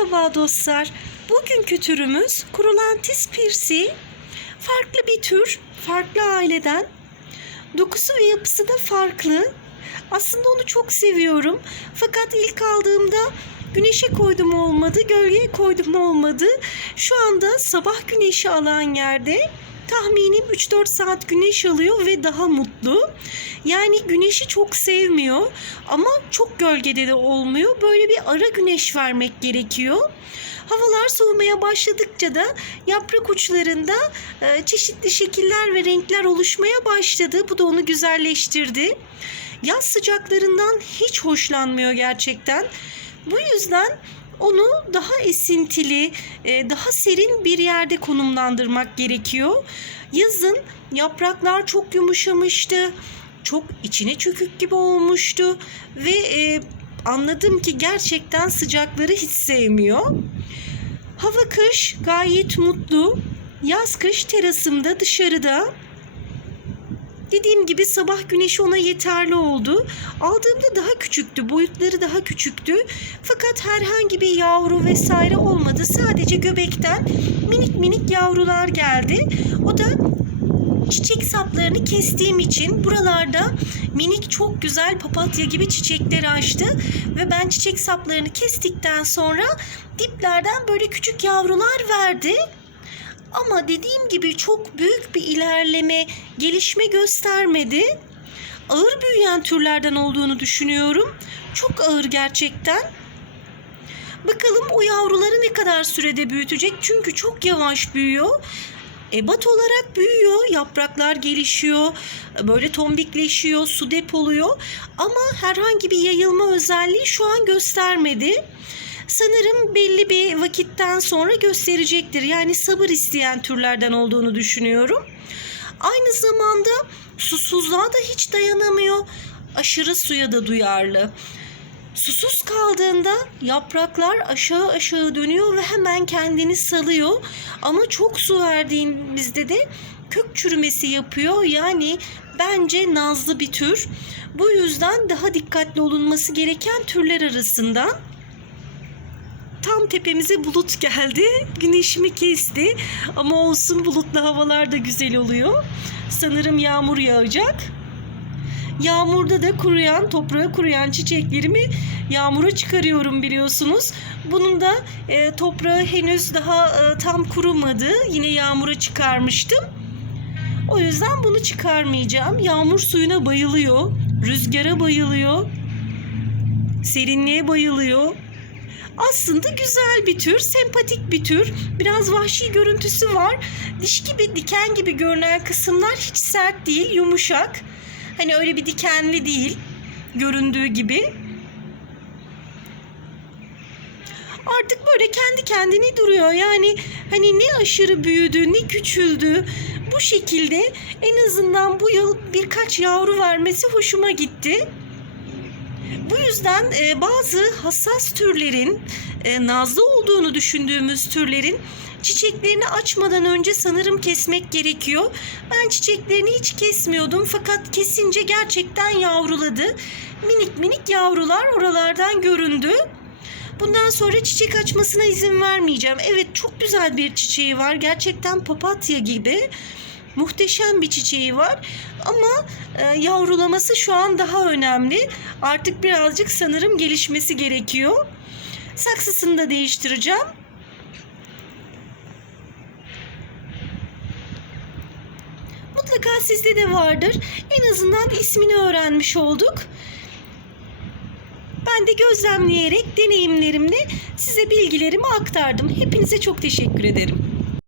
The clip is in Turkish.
Merhaba dostlar. Bugünkü türümüz Kurulantis pirsi. Farklı bir tür, farklı aileden. Dokusu ve yapısı da farklı. Aslında onu çok seviyorum. Fakat ilk aldığımda güneşe koydum olmadı, gölgeye koydum olmadı. Şu anda sabah güneşi alan yerde tahminim 3-4 saat güneş alıyor ve daha mutlu. Yani güneşi çok sevmiyor ama çok gölgede de olmuyor. Böyle bir ara güneş vermek gerekiyor. Havalar soğumaya başladıkça da yaprak uçlarında e, çeşitli şekiller ve renkler oluşmaya başladı. Bu da onu güzelleştirdi. Yaz sıcaklarından hiç hoşlanmıyor gerçekten. Bu yüzden onu daha esintili, e, daha serin bir yerde konumlandırmak gerekiyor. Yazın yapraklar çok yumuşamıştı. Çok içine çökük gibi olmuştu ve e, anladım ki gerçekten sıcakları hiç sevmiyor. Hava kış gayet mutlu. Yaz kış terasımda dışarıda. Dediğim gibi sabah güneşi ona yeterli oldu. Aldığımda daha küçüktü, boyutları daha küçüktü. Fakat herhangi bir yavru vesaire olmadı. Sadece göbekten minik minik yavrular geldi. O da çiçek saplarını kestiğim için buralarda minik çok güzel papatya gibi çiçekler açtı ve ben çiçek saplarını kestikten sonra diplerden böyle küçük yavrular verdi. Ama dediğim gibi çok büyük bir ilerleme, gelişme göstermedi. Ağır büyüyen türlerden olduğunu düşünüyorum. Çok ağır gerçekten. Bakalım o yavruları ne kadar sürede büyütecek? Çünkü çok yavaş büyüyor. Ebat olarak büyüyor, yapraklar gelişiyor, böyle tombikleşiyor, su depoluyor ama herhangi bir yayılma özelliği şu an göstermedi. Sanırım belli bir vakitten sonra gösterecektir. Yani sabır isteyen türlerden olduğunu düşünüyorum. Aynı zamanda susuzluğa da hiç dayanamıyor. Aşırı suya da duyarlı. Susuz kaldığında yapraklar aşağı aşağı dönüyor ve hemen kendini salıyor. Ama çok su verdiğimizde de kök çürümesi yapıyor. Yani bence nazlı bir tür. Bu yüzden daha dikkatli olunması gereken türler arasından. Tam tepemize bulut geldi. Güneşimi kesti. Ama olsun bulutlu havalar da güzel oluyor. Sanırım yağmur yağacak. Yağmurda da kuruyan, toprağa kuruyan çiçeklerimi yağmura çıkarıyorum biliyorsunuz. Bunun da e, toprağı henüz daha e, tam kurumadı. Yine yağmura çıkarmıştım. O yüzden bunu çıkarmayacağım. Yağmur suyuna bayılıyor. Rüzgara bayılıyor. Serinliğe bayılıyor. Aslında güzel bir tür, sempatik bir tür. Biraz vahşi görüntüsü var. Diş gibi, diken gibi görünen kısımlar hiç sert değil, yumuşak. Hani öyle bir dikenli değil göründüğü gibi. Artık böyle kendi kendine duruyor. Yani hani ne aşırı büyüdü, ne küçüldü. Bu şekilde en azından bu yıl birkaç yavru vermesi hoşuma gitti. Bu yüzden e, bazı hassas türlerin e, nazlı olduğunu düşündüğümüz türlerin çiçeklerini açmadan önce sanırım kesmek gerekiyor. Ben çiçeklerini hiç kesmiyordum fakat kesince gerçekten yavruladı. Minik minik yavrular oralardan göründü. Bundan sonra çiçek açmasına izin vermeyeceğim. Evet çok güzel bir çiçeği var. Gerçekten papatya gibi. Muhteşem bir çiçeği var ama e, yavrulaması şu an daha önemli. Artık birazcık sanırım gelişmesi gerekiyor. Saksısını da değiştireceğim. Mutlaka sizde de vardır. En azından ismini öğrenmiş olduk. Ben de gözlemleyerek deneyimlerimle size bilgilerimi aktardım. Hepinize çok teşekkür ederim.